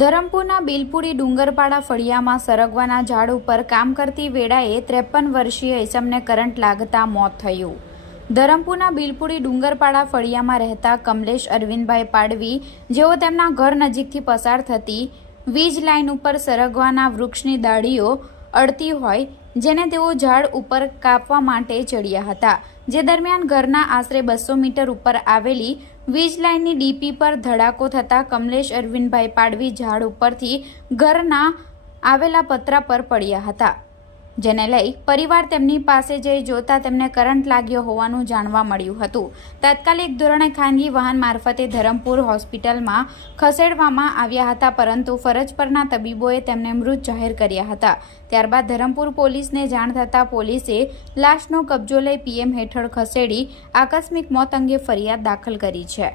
ધરમપુરના બિલપુરી ડુંગરપાડા ફળિયામાં સરગવાના ઝાડ ઉપર કામ કરતી વેળાએ ત્રેપન વર્ષીય એસમને કરંટ લાગતા મોત થયું. ધરમપુરના બિલપુરી ડુંગરપાડા ફળિયામાં રહેતા કમલેશ અરવિંદભાઈ પાડવી, જેઓ તેમના ઘર નજીકથી પસાર થતી વીજ લાઇન ઉપર સરગવાના વૃક્ષની દાઢીઓ અડતી હોય, જેને તેઓ ઝાડ ઉપર કાપવા માટે ચડ્યા હતા. જે દરમિયાન ઘરના આશરે બસો મીટર ઉપર આવેલી વીજ લાઇનની ડીપી પર ધડાકો થતાં કમલેશ અરવિંદભાઈ પાડવી ઝાડ ઉપરથી ઘરના આવેલા પતરા પર પડ્યા હતા. જેને લઈ પરિવાર તેમની પાસે જઈ જોતા તેમને કરંટ લાગ્યો હોવાનું જાણવા મળ્યું હતું. તાત્કાલિક ધોરણે ખાનગી વાહન મારફતે ધરમપુર હોસ્પિટલમાં ખસેડવામાં આવ્યા હતા, પરંતુ ફરજ પરના તબીબોએ તેમને મૃત જાહેર કર્યા હતા. ત્યારબાદ ધરમપુર પોલીસને જાણ થતાં પોલીસે લાશનો કબજો લઈ પીએમ હેઠળ ખસેડી આકસ્મિક મોત અંગે ફરિયાદ દાખલ કરી છે.